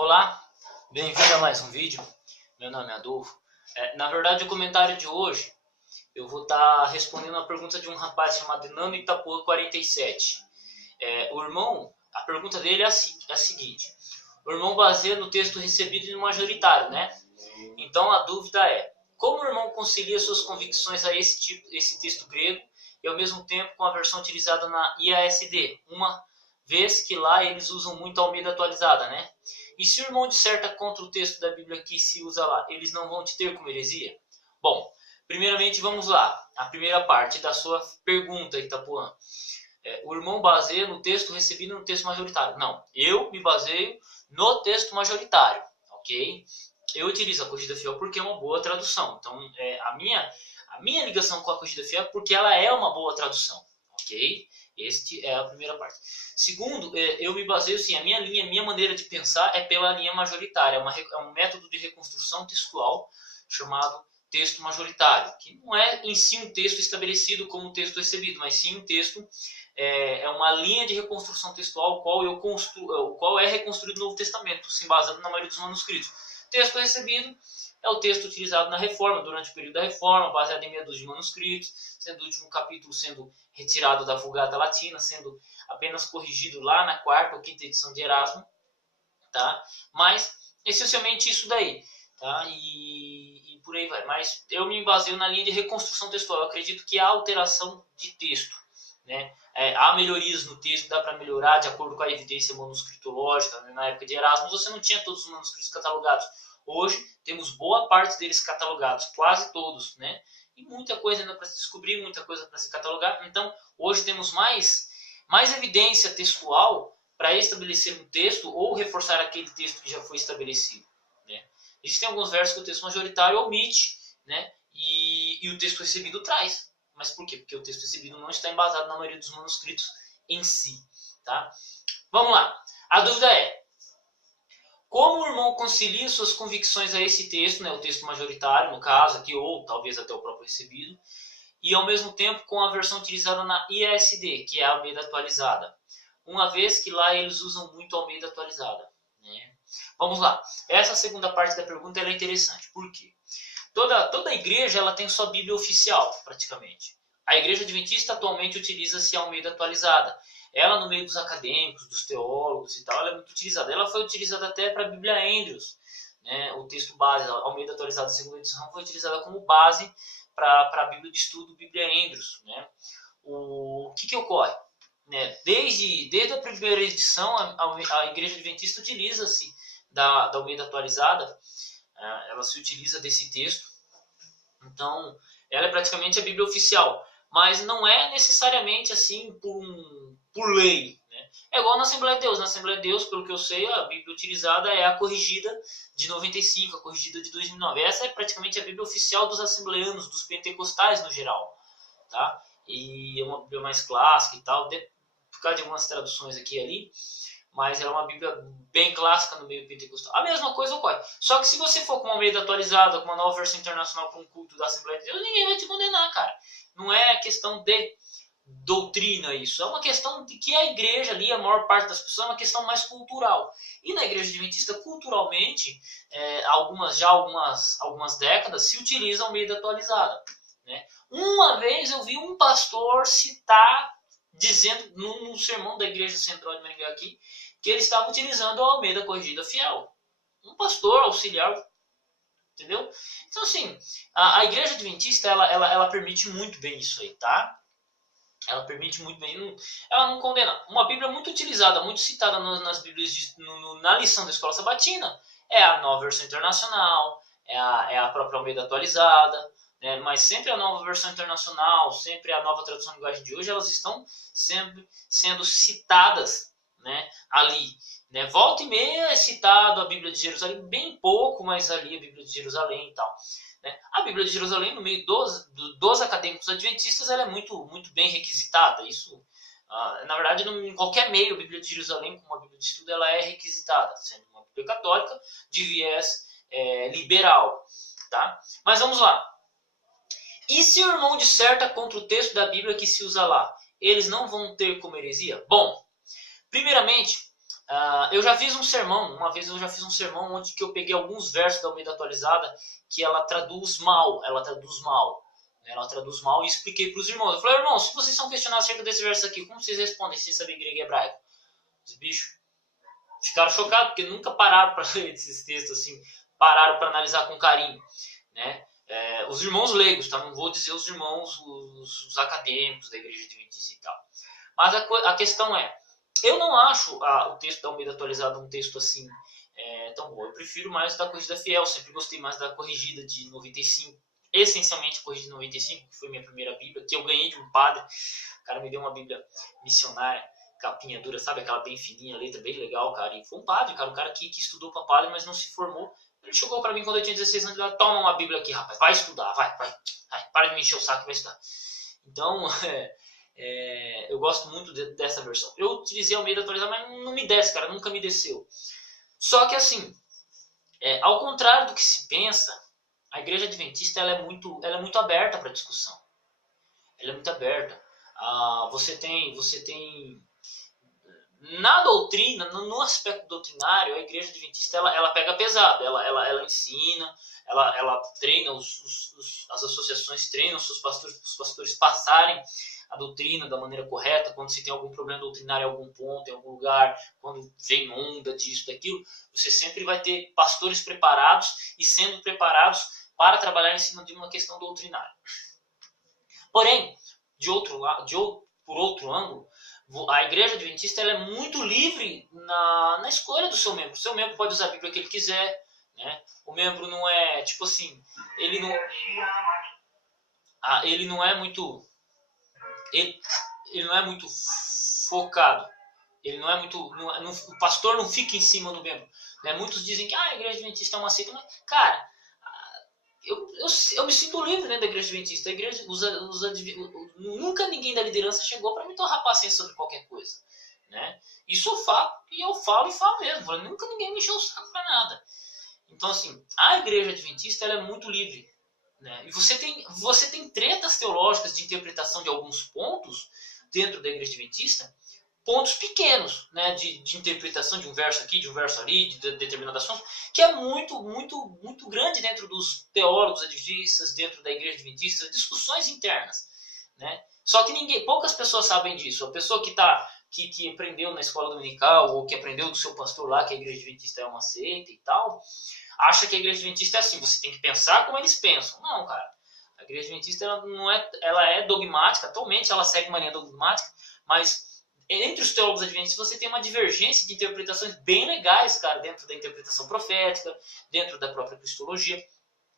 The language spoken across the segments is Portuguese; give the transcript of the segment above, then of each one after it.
Olá, bem-vindo a mais um vídeo. Meu nome é Adolfo. Na verdade, o comentário de hoje eu vou estar respondendo a pergunta de um rapaz chamado Nano Itapuã 47. A pergunta dele é a seguinte: o irmão baseia no texto recebido no majoritário, né? Então a dúvida é: como o irmão concilia suas convicções a esse texto grego e ao mesmo tempo com a versão utilizada na IASD, uma vez que lá eles usam muito a Almeida atualizada, né? E se o irmão disserta contra o texto da Bíblia que se usa lá, eles não vão te ter como heresia? Bom, primeiramente vamos lá. A primeira parte da sua pergunta, Itapuã. O irmão baseia no texto recebido no texto majoritário. Não, eu me baseio no texto majoritário, ok? Eu utilizo a Corrigida Fiel porque é uma boa tradução. Então, a minha ligação com a Corrigida Fiel é porque ela é uma boa tradução, ok? Esta é a primeira parte. Segundo, eu me baseio, sim, a minha maneira de pensar é pela linha majoritária. É um método de reconstrução textual chamado texto majoritário, que não é em si um texto estabelecido como um texto recebido, mas sim um texto, é uma linha de reconstrução textual o qual é reconstruído no Novo Testamento, se baseando na maioria dos manuscritos. Texto recebido é o texto utilizado na Reforma, durante o período da Reforma, baseado em meia dúzia de manuscritos, sendo o último capítulo sendo retirado da Vulgata Latina, sendo apenas corrigido lá na quarta ou quinta edição de Erasmo, tá? Mas, essencialmente isso daí, tá? E por aí vai. Mas eu me baseio na linha de reconstrução textual. Eu acredito que há alteração de texto, né? Há melhorias no texto, dá para melhorar de acordo com a evidência manuscritológica. Na época de Erasmo, você não tinha todos os manuscritos catalogados. Hoje, temos boa parte deles catalogados, quase todos, né? E muita coisa ainda para se descobrir, muita coisa para se catalogar. Então, hoje temos mais evidência textual para estabelecer um texto ou reforçar aquele texto que já foi estabelecido, né? Existem alguns versos que o texto majoritário omite, né? E o texto recebido traz. Mas por quê? Porque o texto recebido não está embasado na maioria dos manuscritos em si, tá? Vamos lá. A dúvida é: como o irmão concilia suas convicções a esse texto, né, o texto majoritário, no caso aqui, ou talvez até o próprio recebido, e ao mesmo tempo com a versão utilizada na IASD, que é a Almeida atualizada, uma vez que lá eles usam muito a Almeida atualizada, né? Vamos lá. Essa segunda parte da pergunta é interessante. Por quê? Toda igreja ela tem sua Bíblia oficial, praticamente. A igreja adventista atualmente utiliza-se a Almeida atualizada. Ela, no meio dos acadêmicos, dos teólogos e tal, ela é muito utilizada. Ela foi utilizada até para a Bíblia Andrews, né? O texto base, a Almeida atualizada, segunda edição, foi utilizada como base para a Bíblia de estudo, Bíblia Andrews, né? O que ocorre? Né? Desde a primeira edição, a igreja adventista utiliza-se da Almeida atualizada. Ela se utiliza desse texto. Então, ela é praticamente a Bíblia oficial, mas não é necessariamente assim por lei, né? É igual na Assembleia de Deus. Na Assembleia de Deus, pelo que eu sei, a Bíblia utilizada é a corrigida de 95, a corrigida de 2009. Essa é praticamente a Bíblia oficial dos assembleanos, dos pentecostais no geral, tá? E é uma Bíblia mais clássica e tal, por causa de algumas traduções aqui e ali, mas ela é uma Bíblia bem clássica no meio pentecostal. A mesma coisa ocorre. Só que se você for com uma Almeida atualizada, com uma nova versão internacional para um culto da Assembleia de Deus, ninguém vai te condenar, cara. Não é questão de doutrina isso. É uma questão de que a igreja ali, a maior parte das pessoas, é uma questão mais cultural. E na igreja adventista, culturalmente, algumas décadas, se utiliza a Almeida atualizada, né? Uma vez eu vi um pastor citar, dizendo num sermão da Igreja Central de Maringá aqui, que ele estava utilizando a Almeida Corrigida Fiel. Um pastor auxiliar, entendeu? Então, assim, a Igreja Adventista, ela permite muito bem isso aí, tá? Ela permite muito bem, ela não condena. Uma Bíblia muito utilizada, muito citada nas Bíblias, na lição da Escola Sabatina, é a Nova Versão Internacional, é a própria Almeida Atualizada, né? Mas sempre a Nova Versão Internacional, sempre a Nova Tradução de Linguagem de hoje, elas estão sempre sendo citadas, né, ali. Né? Volta e meia é citado a Bíblia de Jerusalém, bem pouco, mas ali a Bíblia de Jerusalém e tal. Né? A Bíblia de Jerusalém, no meio dos acadêmicos adventistas, ela é muito, muito bem requisitada. Isso, na verdade, em qualquer meio, a Bíblia de Jerusalém, como uma Bíblia de estudo, ela é requisitada, sendo uma Bíblia católica de viés liberal. Tá? Mas vamos lá. E se o irmão disserta contra o texto da Bíblia que se usa lá, eles não vão ter como heresia? Bom, primeiramente, Eu já fiz um sermão, uma vez eu já fiz um sermão onde que eu peguei alguns versos da Almeida Atualizada que ela traduz mal, e expliquei para os irmãos. Eu falei, irmãos, se vocês são questionados acerca desse verso aqui, como vocês respondem sem saber grego e hebraico? Os bichos ficaram chocados, porque nunca pararam para ler esses textos assim, pararam para analisar com carinho, né? Os irmãos leigos, tá? Não vou dizer os irmãos, os acadêmicos da Igreja Adventista e tal. Mas a questão é, eu não acho o texto da Almeida Atualizada um texto assim tão bom. Eu prefiro mais da Corrigida Fiel, sempre gostei mais da Corrigida de 95. Essencialmente Corrigida de 95, que foi minha primeira Bíblia, que eu ganhei de um padre. O cara me deu uma Bíblia missionária, capinha dura, sabe? Aquela bem fininha, letra bem legal, cara. E foi um padre, cara, um cara que estudou para padre, mas não se formou. Ele chegou para mim quando eu tinha 16 anos e falou, toma uma Bíblia aqui, rapaz, vai estudar, vai, para de me encher o saco e vai estudar. Então, eu gosto muito dessa versão. Eu utilizei a Almeida Atualizada, mas não me desce, cara, nunca me desceu. Só que assim, ao contrário do que se pensa, a Igreja Adventista ela é muito aberta para discussão. Ela é muito aberta. Você tem na doutrina, no aspecto doutrinário, a Igreja Adventista ela pega pesado, ela ensina, ela treina, as associações treinam os pastores passarem a doutrina da maneira correta, quando se tem algum problema doutrinário em algum ponto, em algum lugar, quando vem onda disso, daquilo, você sempre vai ter pastores preparados e sendo preparados para trabalhar em cima de uma questão doutrinária. Porém, por outro ângulo, a Igreja Adventista ela é muito livre na escolha do seu membro. O seu membro pode usar a Bíblia que ele quiser, né? O membro não é, tipo assim, ele não é muito focado. Ele não é muito, o pastor não fica em cima do membro. Né? Muitos dizem que a Igreja Adventista é uma seita, mas, cara, eu me sinto livre, né, da Igreja Adventista. A igreja, nunca ninguém da liderança chegou para me torrar paciência sobre qualquer coisa. Né? Isso eu falo, e eu falo mesmo. Nunca ninguém me encheu o saco para nada. Então, assim, a Igreja Adventista ela é muito livre. Né? E você tem tretas teológicas de interpretação de alguns pontos dentro da Igreja Adventista, pontos pequenos, né, de interpretação de um verso aqui, de um verso ali, de determinado assunto, que é muito, muito, muito grande dentro dos teólogos adventistas, dentro da Igreja Adventista, discussões internas. Né? Só que poucas pessoas sabem disso. A pessoa que aprendeu na escola dominical, ou que aprendeu do seu pastor lá, que a Igreja Adventista é uma seita e tal, acha que a Igreja Adventista é assim, você tem que pensar como eles pensam. Não, cara. A Igreja Adventista ela é dogmática, atualmente ela segue uma linha dogmática, mas entre os teólogos adventistas você tem uma divergência de interpretações bem legais, cara, dentro da interpretação profética, dentro da própria cristologia.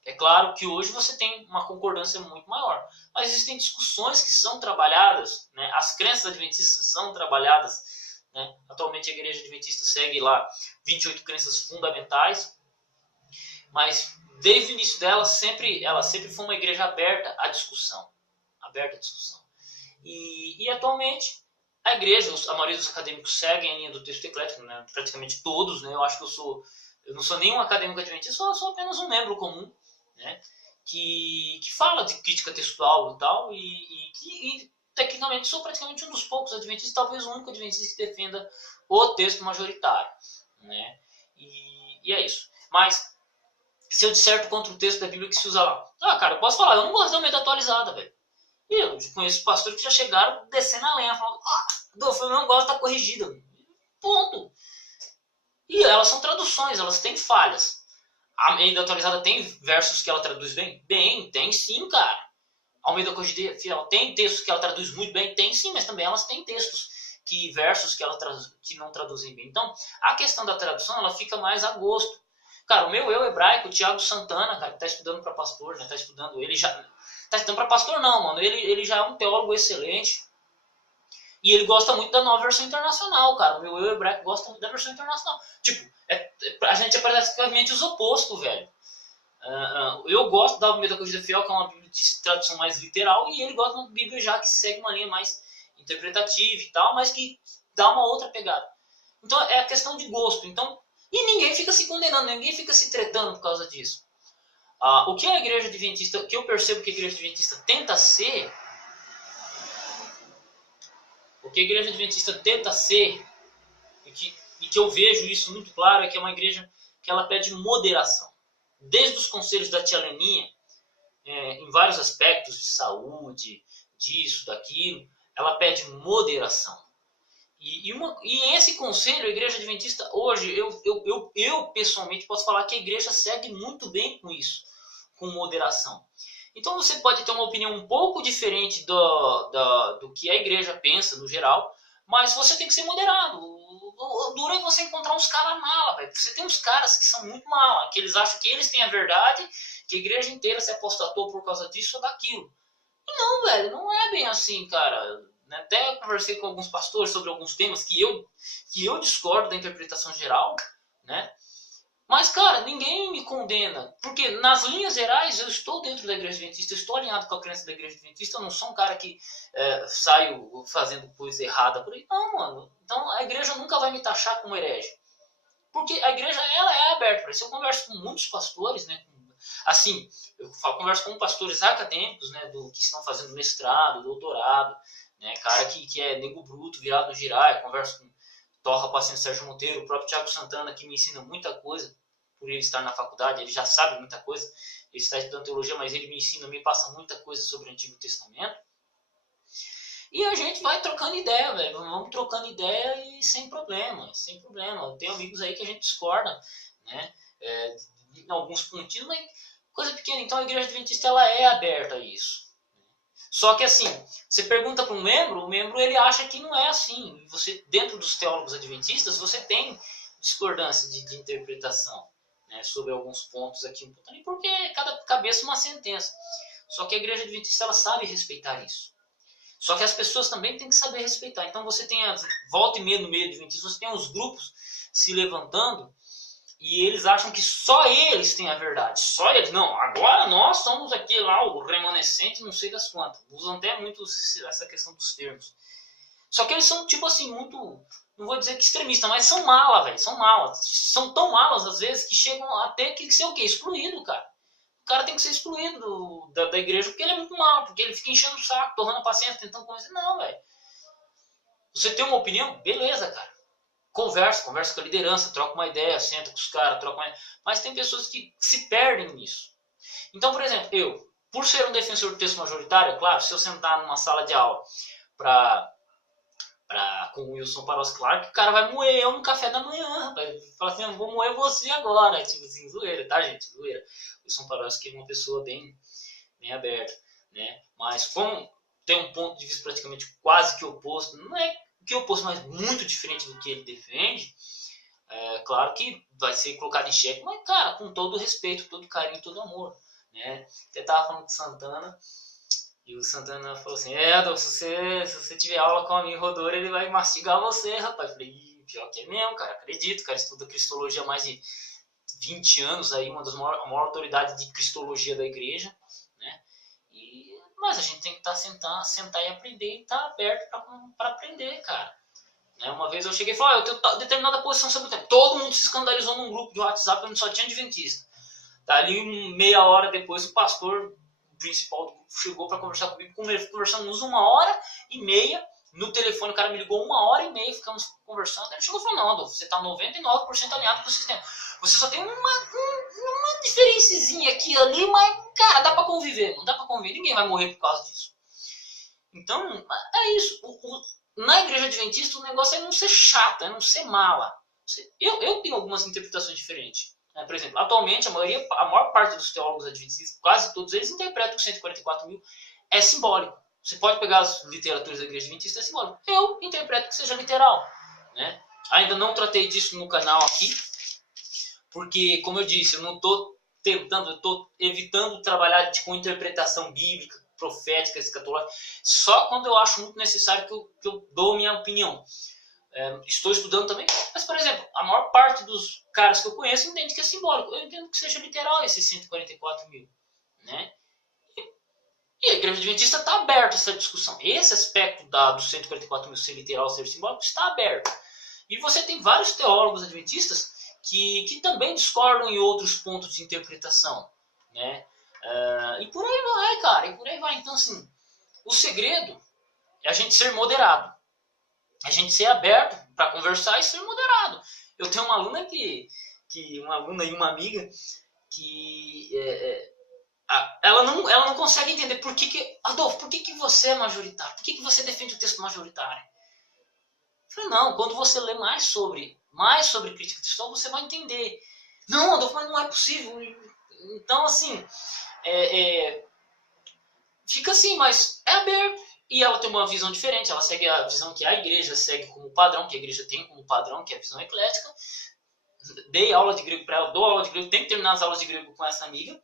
É claro que hoje você tem uma concordância muito maior, mas existem discussões que são trabalhadas, né? As crenças adventistas são trabalhadas, né? Atualmente a Igreja Adventista segue lá 28 crenças fundamentais, mas desde o início dela ela sempre foi uma igreja aberta à discussão, e atualmente a igreja, a maioria dos acadêmicos seguem a linha do texto eclético, né? Praticamente todos, né? Eu acho que eu não sou nenhum acadêmico adventista, sou apenas um membro comum, né? Que fala de crítica textual e tal, e tecnicamente sou praticamente um dos poucos adventistas, talvez o único adventista que defenda o texto majoritário, né? E é isso. Mas se eu disserto contra o texto da Bíblia que se usa lá, cara, eu posso falar, eu não gosto da Almeida Atualizada, velho. E eu conheço pastores que já chegaram descendo a lenha, falando, Adolfo, eu não gosto da corrigida. Ponto. E elas são traduções, elas têm falhas. A Almeida Atualizada tem versos que ela traduz bem? Bem, tem sim, cara. A Almeida Corrigida Fiel tem textos que ela traduz muito bem? Tem sim, mas também elas têm versos que não traduzem bem. Então, a questão da tradução, ela fica mais a gosto. Cara, o meu hebraico, o Thiago Santana, cara, que tá estudando para pastor, né? Tá estudando para pastor não, mano. Ele já é um teólogo excelente. E ele gosta muito da nova versão internacional, cara. O meu hebraico gosta muito da versão internacional. Tipo, a gente é praticamente os opostos, velho. Eu gosto da Almeida Corrigida Fiel, que é uma Bíblia de tradução mais literal, e ele gosta de uma Bíblia já que segue uma linha mais interpretativa e tal, mas que dá uma outra pegada. Então é a questão de gosto. Então, e ninguém fica se condenando, ninguém fica se tretando por causa disso. O que a Igreja Adventista, o que eu percebo que a Igreja Adventista tenta ser, e que eu vejo isso muito claro é que é uma igreja que ela pede moderação. Desde os conselhos da tia Leninha, em vários aspectos de saúde, disso, daquilo, ela pede moderação. E em esse conselho, a Igreja Adventista, hoje, eu pessoalmente posso falar que a igreja segue muito bem com isso, com moderação. Então você pode ter uma opinião um pouco diferente do que a igreja pensa no geral, mas você tem que ser moderado. O duro é você encontrar uns caras mala, velho. Você tem uns caras que são muito mala, que eles acham que eles têm a verdade, que a igreja inteira se apostatou por causa disso ou daquilo. E não, velho, não é bem assim, cara. Até conversei com alguns pastores sobre alguns temas que eu discordo da interpretação geral, né? Mas, cara, ninguém me condena, porque nas linhas gerais eu estou dentro da Igreja Adventista, eu estou alinhado com a crença da Igreja Adventista, eu não sou um cara que saio fazendo coisa errada por aí. Não, mano. Então a igreja nunca vai me taxar como herege. Porque a igreja, ela é aberta para isso. Eu converso com muitos pastores, né? Assim, converso com pastores acadêmicos, né? Que estão fazendo mestrado, doutorado, né? Cara que é nego bruto, virado no giraia. Converso com Torra Paciente Sérgio Monteiro, o próprio Tiago Santana, que me ensina muita coisa, por ele estar na faculdade, ele já sabe muita coisa, ele está estudando teologia, mas ele me ensina, me passa muita coisa sobre o Antigo Testamento. E a gente vai trocando ideia, velho. Vamos trocando ideia e sem problema, sem problema. Tem amigos aí que a gente discorda, né? Em alguns pontinhos, mas coisa pequena. Então a Igreja Adventista, ela é aberta a isso. Só que assim, você pergunta para um membro, o membro ele acha que não é assim. Você, dentro dos teólogos adventistas, você tem discordância de interpretação, né, sobre alguns pontos aqui, porque cada cabeça uma sentença. Só que a Igreja Adventista, ela sabe respeitar isso. Só que as pessoas também têm que saber respeitar. Então você tem volta e meia no meio adventista, você tem os grupos se levantando e eles acham que só eles têm a verdade. Só eles. Não, agora nós somos aqui lá, o remanescente, não sei das quantas. Usam até muito essa questão dos termos. Só que eles são, tipo assim, muito, não vou dizer que extremista, mas são mala, velho. São malas. São tão malas, às vezes, que chegam até que ser o quê? Excluído, cara. O cara tem que ser excluído da igreja porque ele é muito mal, porque ele fica enchendo o saco, torrando a paciência, tentando convencer. Não, velho. Você tem uma opinião? Beleza, cara. Conversa com a liderança, troca uma ideia, senta com os caras, troca uma ideia. Mas tem pessoas que se perdem nisso. Então, por exemplo, eu, por ser um defensor do texto majoritário, é claro, se eu sentar numa sala de aula com o Wilson Paros Clark, o cara vai moer eu no café da manhã, rapaz. Fala assim, eu vou moer você agora. Tipo assim, zoeira, tá, gente? Zoeira. O Wilson Paros que é uma pessoa bem aberta, né? Mas como tem um ponto de vista praticamente quase que oposto, não é que oposto, mas muito diferente do que ele defende, claro que vai ser colocado em xeque, mas, cara, com todo respeito, todo carinho, todo amor, né? Até tava falando com o Santana, e o Santana falou assim, se você tiver aula com o amigo Rodor, ele vai mastigar você, rapaz. Eu falei, pior que é mesmo, cara, acredito, cara, estuda cristologia há mais de 20 anos, aí, uma das maiores autoridades de cristologia da igreja, né? Mas a gente tem que sentar e aprender e estar aberto para aprender, cara. Né? Uma vez eu cheguei e falei, eu tenho determinada posição sobre o tempo. Todo mundo se escandalizou num grupo de WhatsApp onde só tinha adventista. Dali, meia hora depois, o pastor principal do grupo chegou para conversar comigo. Conversamos 1h30 no telefone. O cara me ligou 1h30, ficamos conversando. Ele chegou e falou, não, Adolfo, você está 99% alinhado com o sistema. Você só tem uma diferencezinha aqui ali, mas, cara, dá pra conviver. Não dá pra conviver. Ninguém vai morrer por causa disso. Então, é isso. Na igreja adventista, o negócio é não ser chato, é não ser mala. Eu tenho algumas interpretações diferentes. Por exemplo, atualmente, a maior parte dos teólogos adventistas, quase todos eles, interpretam que 144.000 é simbólico. Você pode pegar as literaturas da igreja adventista, é simbólico. Eu interpreto que seja literal. Né? Ainda não tratei disso no canal aqui, porque, como eu disse, eu não estou tentando, eu estou evitando trabalhar com interpretação bíblica, profética, escatológica, só quando eu acho muito necessário que eu dou minha opinião. Estou estudando também, mas, por exemplo, a maior parte dos caras que eu conheço entende que é simbólico. Eu entendo que seja literal esses 144.000. Né? E a Igreja Adventista está aberta a essa discussão. Esse aspecto dos 144.000 ser literal, ser simbólico, está aberto. E você tem vários teólogos adventistas que também discordam em outros pontos de interpretação, né? E por aí vai, cara, e por aí vai. Então, assim, o segredo é a gente ser moderado. a gente ser aberto para conversar e ser moderado. Eu tenho uma aluna uma aluna e uma amiga que ela não consegue entender Adolfo, por que você é majoritário? Por que você defende o texto majoritário? Eu falei, não, quando você lê mais sobre crítica textual, você vai entender. Não, Adolfo, mas não é possível. Então, assim, fica assim, mas é aberto. E ela tem uma visão diferente, ela segue a visão que a igreja segue como padrão, que a igreja tem como padrão, que é a visão eclética. Dei aula de grego para ela, dou aula de grego, tenho que terminar as aulas de grego com essa amiga,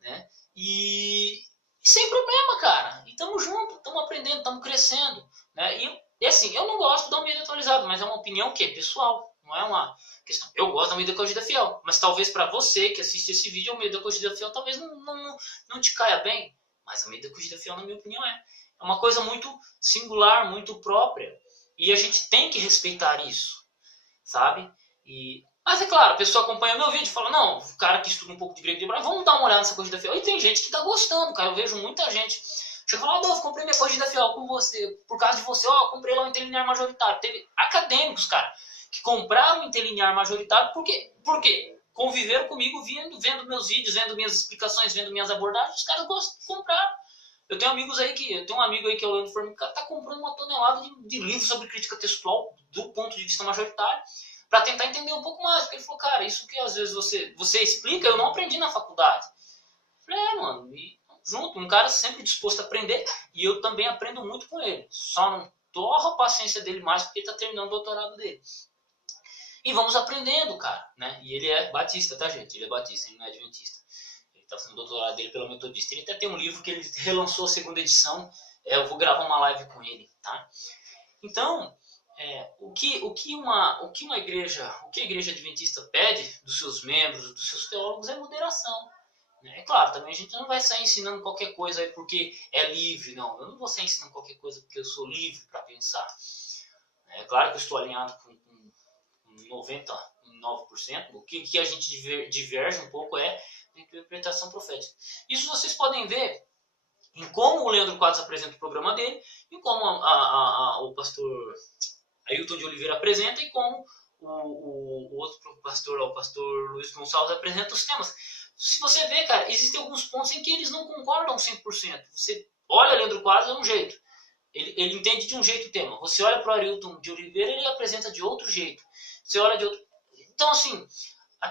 né? E sem problema, cara. E tamo junto, tamo aprendendo, tamo crescendo, né? E assim, eu não gosto da mídia atualizada, mas é uma opinião que é pessoal, não é uma questão. Eu gosto da mídia corrigida fiel, mas talvez para você que assiste esse vídeo, a mídia corrigida fiel talvez não te caia bem, mas a mídia corrigida fiel, na minha opinião, é uma coisa muito singular, muito própria, e a gente tem que respeitar isso, sabe? Mas é claro, a pessoa acompanha meu vídeo e fala, não, o cara que estuda um pouco de grego de hebraico, vamos dar uma olhada nessa corrida fiel. E tem gente que tá gostando, cara, eu vejo muita gente. Chega e fala, Adolfo, comprei minha corrida fiel com você, por causa de você, comprei lá o interlinear majoritário. Teve acadêmicos, cara, que compraram o interlinear majoritário, por quê? Conviveram comigo, vendo meus vídeos, vendo minhas explicações, vendo minhas abordagens, os caras gostam de comprar. Eu tenho um amigo aí que é o Leandro Formiga, que tá comprando uma tonelada de livros sobre crítica textual do ponto de vista majoritário, para tentar entender um pouco mais, porque ele falou, cara, isso que às vezes você explica, eu não aprendi na faculdade. Eu falei, mano, e junto, um cara sempre disposto a aprender, e eu também aprendo muito com ele, só não torro a paciência dele mais porque ele tá terminando o doutorado dele. E vamos aprendendo, cara, né? E ele é batista, tá, gente? Ele é batista, ele não é adventista. Ele tá fazendo o doutorado dele pela Metodista. Ele até tem um livro que ele relançou a segunda edição, eu vou gravar uma live com ele, tá? Então, o que a igreja adventista pede dos seus membros, dos seus teólogos, é moderação. É claro, também a gente não vai sair ensinando qualquer coisa aí porque é livre, não. Eu não vou sair ensinando qualquer coisa porque eu sou livre para pensar. É claro que eu estou alinhado com 99%. O que a gente diverge um pouco é a interpretação profética. Isso vocês podem ver em como o Leandro Quadros apresenta o programa dele, em como o pastor Ailton de Oliveira apresenta e como o outro pastor, o pastor Luiz Gonçalves, apresenta os temas. Se você vê, cara, existem alguns pontos em que eles não concordam 100%. Você olha Leandro Quadros de um jeito, ele entende de um jeito o tema. Você olha para o Ailton de Oliveira, ele apresenta de outro jeito. Você olha de outro... Então, assim,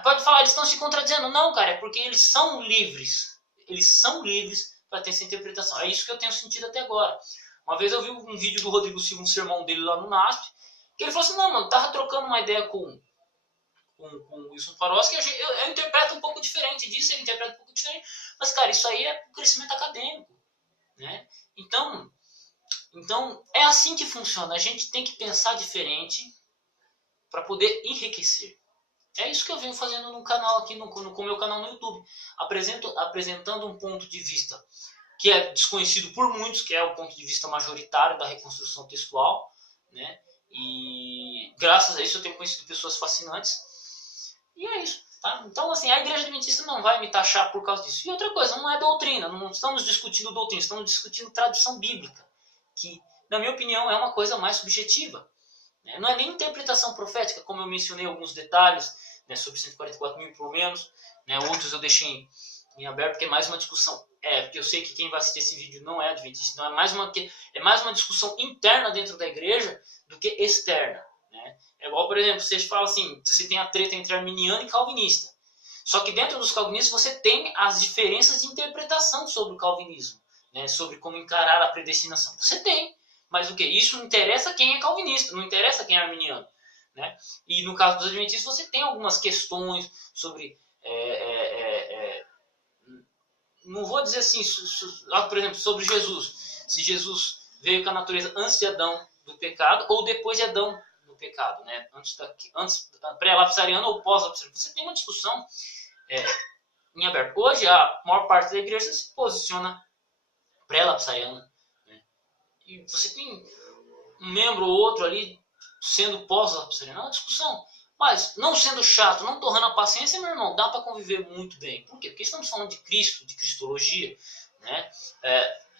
pode falar, eles estão se contradizendo. Não, cara, é porque eles são livres. Eles são livres para ter essa interpretação. É isso que eu tenho sentido até agora. Uma vez eu vi um vídeo do Rodrigo Silva, um sermão dele lá no NASP, que ele falou assim, não, mano, tava trocando uma ideia com o Wilson Faroski, eu interpreto um pouco diferente disso, ele interpreta um pouco diferente, mas, cara, isso aí é um crescimento acadêmico, né? Então, é assim que funciona, a gente tem que pensar diferente para poder enriquecer. É isso que eu venho fazendo no canal aqui, com o meu canal no YouTube, apresentando um ponto de vista que é desconhecido por muitos, que é o ponto de vista majoritário da reconstrução textual, né? E graças a isso eu tenho conhecido pessoas fascinantes. E é isso, tá? Então, assim, a igreja adventista não vai me taxar por causa disso. E outra coisa, não é doutrina, não estamos discutindo doutrina, estamos discutindo tradução bíblica, que, na minha opinião, é uma coisa mais subjetiva. Né? Não é nem interpretação profética, como eu mencionei alguns detalhes, né, sobre 144 mil pelo menos, né, outros eu deixei em aberto, porque é mais uma discussão. Porque eu sei que quem vai assistir esse vídeo não é adventista, então é mais uma discussão interna dentro da igreja do que externa. Né? É igual, por exemplo, você fala assim, você tem a treta entre arminiano e calvinista. Só que dentro dos calvinistas você tem as diferenças de interpretação sobre o calvinismo, né? Sobre como encarar a predestinação. Você tem, mas o que? Isso não interessa quem é calvinista, não interessa quem é arminiano. Né? E no caso dos adventistas você tem algumas questões sobre... não vou dizer assim, por exemplo, sobre Jesus. Se Jesus veio com a natureza antes de Adão do pecado ou depois de Adão do pecado, né? Antes pré-lapsariano ou pós-lapsariano. Você tem uma discussão em aberto. Hoje a maior parte da igreja se posiciona pré-lapsariana. Né? E você tem um membro ou outro ali sendo pós-lapsariano. É uma discussão. Mas, não sendo chato, não torrando a paciência, meu irmão, dá para conviver muito bem. Por quê? Porque estamos falando de Cristo, de cristologia, né?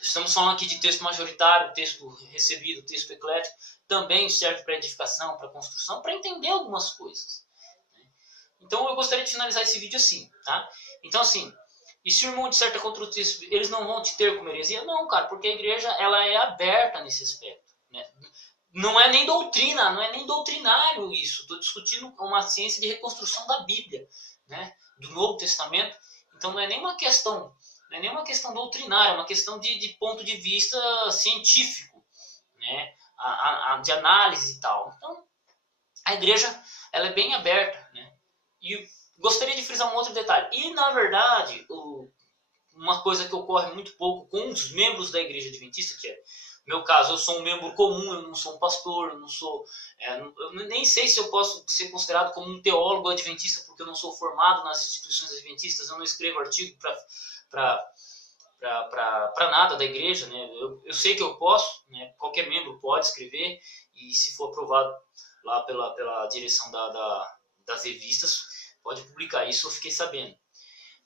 Estamos falando aqui de texto majoritário, texto recebido, texto eclético. também serve para edificação, para construção, para entender algumas coisas. Então eu gostaria de finalizar esse vídeo assim, tá? Então assim, e se o irmão disserta contra o texto, eles não vão te ter como heresia? Não, cara, porque a igreja ela é aberta nesse aspecto, né? Não é nem doutrina, não é nem doutrinário isso. Estou discutindo uma ciência de reconstrução da Bíblia, né? Do Novo Testamento. Então não é nem uma questão, não é nem uma questão doutrinária, é uma questão de ponto de vista científico, né? De análise e tal. Então a igreja ela é bem aberta, né? E gostaria de frisar um outro detalhe. E na verdade, uma coisa que ocorre muito pouco com os membros da igreja adventista, que é no meu caso, eu sou um membro comum, eu não sou um pastor, eu não sou, eu nem sei se eu posso ser considerado como um teólogo adventista, porque eu não sou formado nas instituições adventistas, eu não escrevo artigo para nada da igreja, né? Eu sei que eu posso, né? Qualquer membro pode escrever, e se for aprovado lá pela direção das revistas, pode publicar. Isso eu fiquei sabendo.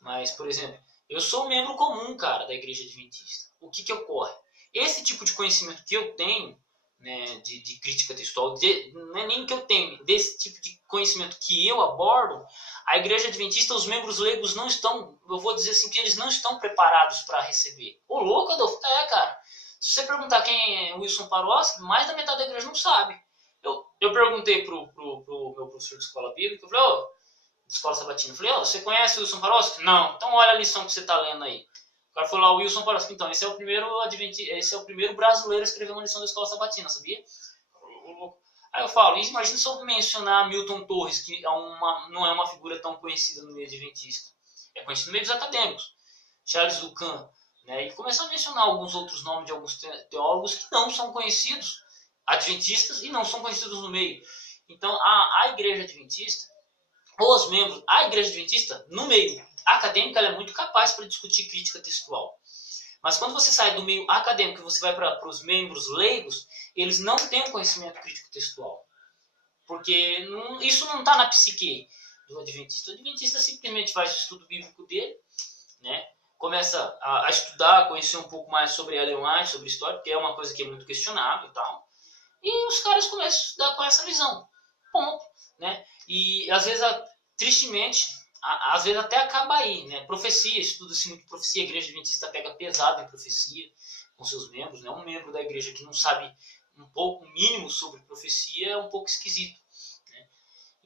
Mas, por exemplo, eu sou um membro comum, cara, da igreja adventista. O que ocorre? Esse tipo de conhecimento que eu tenho, né, de crítica textual, não é nem que eu tenho, desse tipo de conhecimento que eu abordo, a igreja adventista, os membros leigos não estão, eu vou dizer assim, que eles não estão preparados para receber. Ô louco, Adolfo? Cara, se você perguntar quem é Wilson Paroski, mais da metade da igreja não sabe. Eu perguntei pro meu professor de escola bíblica, eu falei, de escola sabatina, eu falei, você conhece o Wilson Paroski? Não, então olha a lição que você está lendo aí. O cara falou lá, o Wilson Paroski, então, esse é o primeiro brasileiro a escrever uma lição da escola sabatina, sabia? Aí eu falo, imagina se eu mencionar Milton Torres, que não é uma figura tão conhecida no meio adventista. É conhecido no meio dos acadêmicos. Charles Lucan, né? E começar a mencionar alguns outros nomes de alguns teólogos que não são conhecidos, adventistas, e não são conhecidos no meio. Então, a igreja adventista, os membros, a igreja adventista, no meio acadêmico, ela é muito capaz para discutir crítica textual. Mas quando você sai do meio acadêmico e você vai para os membros leigos, eles não têm um conhecimento crítico textual. Porque isso não está na psique do adventista. O adventista simplesmente faz o estudo bíblico dele, né? Começa a estudar, a conhecer um pouco mais sobre Ellen White, sobre história, porque é uma coisa que é muito questionável e tal. E os caras começam a estudar com essa visão. Ponto. Né? E às vezes, tristemente, às vezes até acaba aí, né? Profecia, estuda-se muito profecia, a igreja adventista pega pesado em profecia com seus membros, né? Um membro da igreja que não sabe um pouco, um mínimo sobre profecia é um pouco esquisito, né?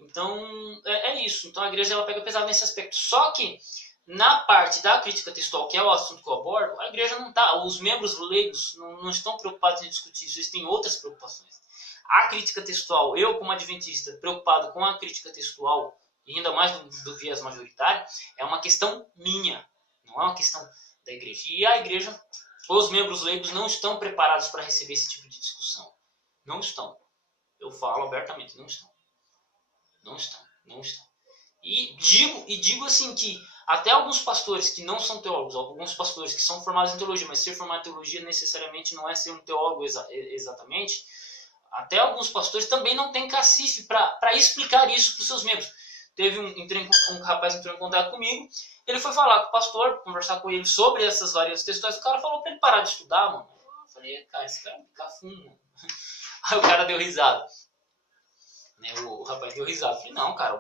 Então, é isso. Então a igreja ela pega pesado nesse aspecto. Só que na parte da crítica textual, que é o assunto que eu abordo, a igreja não está, os membros leigos não estão preocupados em discutir isso, eles têm outras preocupações. A crítica textual, eu como adventista, preocupado com a crítica textual, e ainda mais do viés majoritário, é uma questão minha, não é uma questão da igreja. E a igreja, os membros leigos não estão preparados para receber esse tipo de discussão. Não estão. Eu falo abertamente, não estão. Não estão, não estão. E digo assim que até alguns pastores que não são teólogos, alguns pastores que são formados em teologia, mas ser formado em teologia necessariamente não é ser um teólogo exatamente, até alguns pastores também não têm cacife para explicar isso para os seus membros. Teve um rapaz entrou em contato comigo, ele foi falar com o pastor, conversar com ele sobre essas variantes textuais, o cara falou para ele parar de estudar, mano. Eu falei, cara, esse cara fica fundo, mano. Aí o cara deu risada. Né, o rapaz deu risada. Eu falei, não, cara,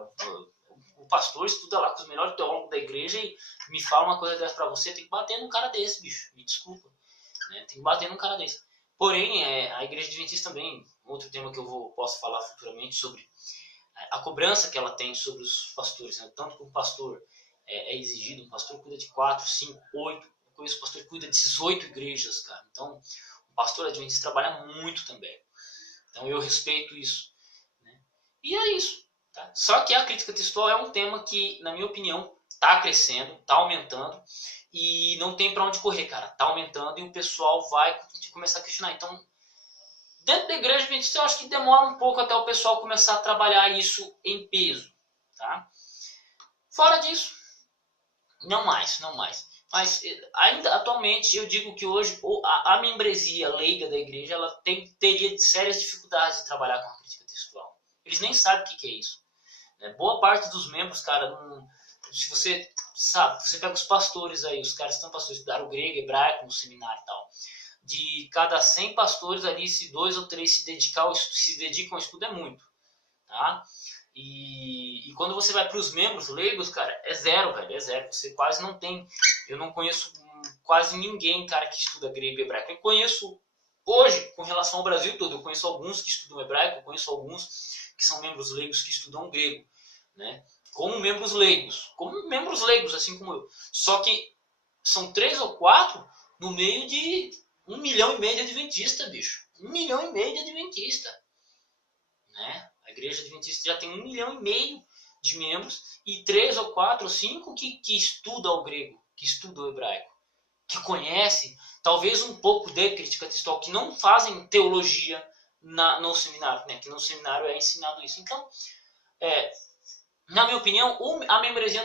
o pastor estuda lá com os melhores teólogos da igreja e me fala uma coisa dessa para você, tem que bater num cara desse, bicho, me desculpa. Né, tem que bater num cara desse. Porém, a igreja adventista também, outro tema que eu posso falar futuramente sobre a cobrança que ela tem sobre os pastores, né? Tanto que um pastor é exigido, um pastor cuida de 4, 5, 8, eu conheço um pastor que cuida de 18 igrejas, cara. Então, o pastor adventista trabalha muito também. Então, eu respeito isso. Né? E é isso. Tá? Só que a crítica textual é um tema que, na minha opinião, está crescendo, está aumentando e não tem para onde correr, cara. Está aumentando e o pessoal vai começar a questionar. Então, dentro da igreja adventista, eu acho que demora um pouco até o pessoal começar a trabalhar isso em peso, tá? Fora disso, não mais. Mas ainda atualmente eu digo que hoje a membresia leiga da igreja ela teria sérias dificuldades de trabalhar com a crítica textual. Eles nem sabem o que é isso. Boa parte dos membros, cara, se você sabe, você pega os pastores aí, os caras que estão pastores, estudaram grego, hebraico no seminário e tal. de cada 100 pastores ali, se 2 ou 3 se dedicam ao estudo, é muito. Tá? E quando você vai para os membros leigos, cara, é zero, velho, é zero. Você quase não tem. Eu não conheço quase ninguém, cara, que estuda grego e hebraico. Eu conheço hoje, com relação ao Brasil todo, eu conheço alguns que estudam hebraico, eu conheço alguns que são membros leigos que estudam grego, né? Como membros leigos, assim como eu. Só que são 3 ou 4 no meio de 1,5 milhão de adventistas, bicho. 1,5 milhão de adventistas, né? A igreja adventista já tem 1,5 milhão de membros e 3 ou 4 ou 5 que estudam o grego, que estudam o hebraico, que conhecem talvez um pouco de crítica textual, que não fazem teologia no seminário, né? Que no seminário é ensinado isso. Então, na minha opinião, a membresia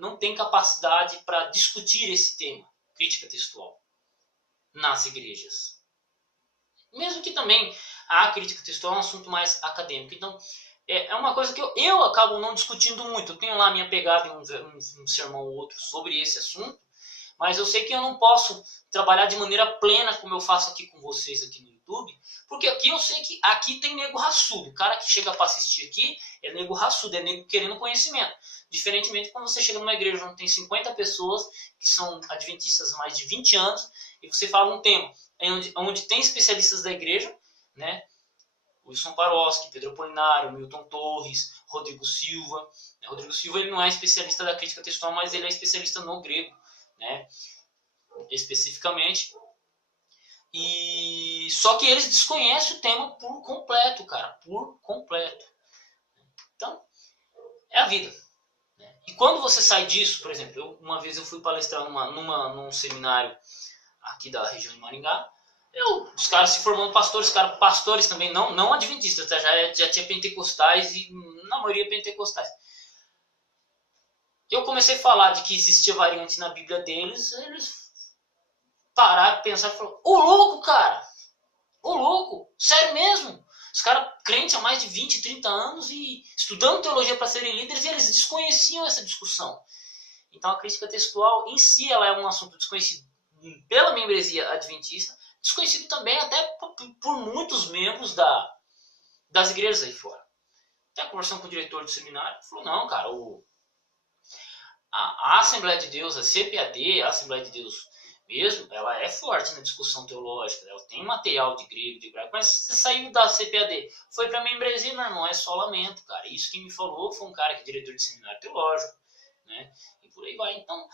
não tem capacidade para discutir esse tema, crítica textual, nas igrejas. Mesmo que também a crítica textual é um assunto mais acadêmico. Então, é uma coisa que eu acabo não discutindo muito. Eu tenho lá minha pegada em um sermão ou outro sobre esse assunto, mas eu sei que eu não posso trabalhar de maneira plena como eu faço aqui com vocês aqui no YouTube, porque aqui eu sei que aqui tem nego raçudo. O cara que chega para assistir aqui é nego raçudo, é nego querendo conhecimento. Diferentemente quando você chega numa igreja onde tem 50 pessoas que são adventistas há mais de 20 anos e você fala um tema onde tem especialistas da igreja, né? Wilson Paroski, Pedro Apolinário, Milton Torres, Rodrigo Silva. Rodrigo Silva ele não é especialista da crítica textual, mas ele é especialista no grego, né? Especificamente. E só que eles desconhecem o tema por completo, cara, por completo. Então, é a vida. E quando você sai disso, por exemplo, uma vez eu fui palestrar num seminário aqui da região de Maringá, os caras se formando pastores também, não adventistas, tá? já tinha pentecostais e na maioria pentecostais. Eu comecei a falar de que existia variante na Bíblia deles, eles pararam, pensaram e falaram, ô louco, cara! Ô louco! Sério mesmo? Os caras crentes há mais de 20, 30 anos e estudando teologia para serem líderes e eles desconheciam essa discussão. Então a crítica textual em si ela é um assunto desconhecido pela membresia adventista, desconhecido também até por muitos membros das igrejas aí fora. Até conversando com o diretor do seminário, falou, não, cara, a Assembleia de Deus, a CPAD, a Assembleia de Deus mesmo, ela é forte na discussão teológica, ela tem material de grego, de hebraico, mas você saiu da CPAD, foi pra membresia, meu irmão, é só lamento, cara. Isso quem me falou foi um cara que é diretor de seminário teológico, né? E por aí vai. Então,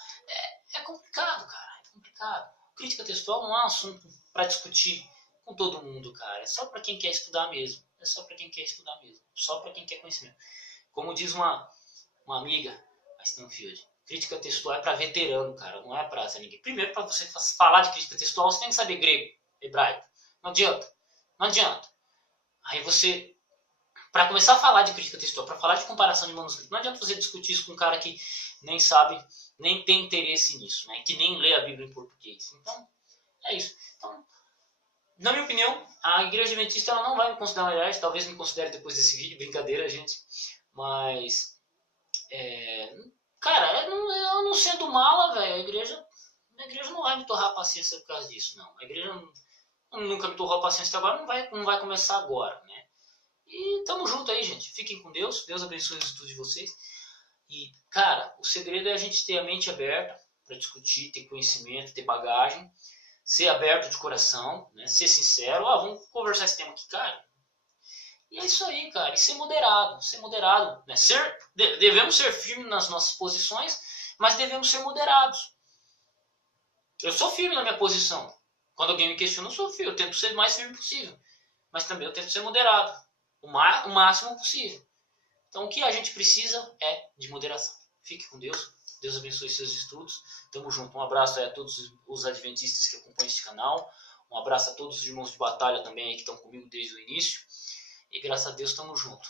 é complicado, cara, é complicado. Crítica textual não é um assunto para discutir com todo mundo, cara. É só para quem quer estudar mesmo. É só para quem quer estudar mesmo. Só para quem quer conhecimento. Como diz uma amiga, a Stanfield, crítica textual é para veterano, cara. Não é para ninguém. Primeiro, para você falar de crítica textual, você tem que saber grego, hebraico. Não adianta. Não adianta. Aí você, para começar a falar de crítica textual, para falar de comparação de manuscritos, não adianta você discutir isso com um cara que nem sabe, nem tem interesse nisso, né? Que nem lê a Bíblia em português. Então, é isso. Então, na minha opinião, a igreja adventista ela não vai me considerar aliás, talvez me considere depois desse vídeo, brincadeira, gente. Mas, cara, eu não sendo mala, velho, a igreja não vai me torrar a paciência por causa disso, não. A igreja nunca me torrou a paciência até agora, não vai começar agora, né? E tamo junto aí, gente. Fiquem com Deus. Deus abençoe os estudos de vocês. E, cara, o segredo é a gente ter a mente aberta para discutir, ter conhecimento, ter bagagem, ser aberto de coração, né? Ser sincero. Vamos conversar esse tema aqui, cara. E é isso aí, cara. E ser moderado, né? Devemos ser firmes nas nossas posições, mas devemos ser moderados. Eu sou firme na minha posição. Quando alguém me questiona, eu sou firme. Eu tento ser o mais firme possível. Mas também eu tento ser moderado. O máximo possível. Então, o que a gente precisa é de moderação. Fique com Deus. Deus abençoe seus estudos. Tamo junto. Um abraço aí a todos os adventistas que acompanham este canal. Um abraço a todos os irmãos de batalha também aí que estão comigo desde o início. E graças a Deus, tamo junto.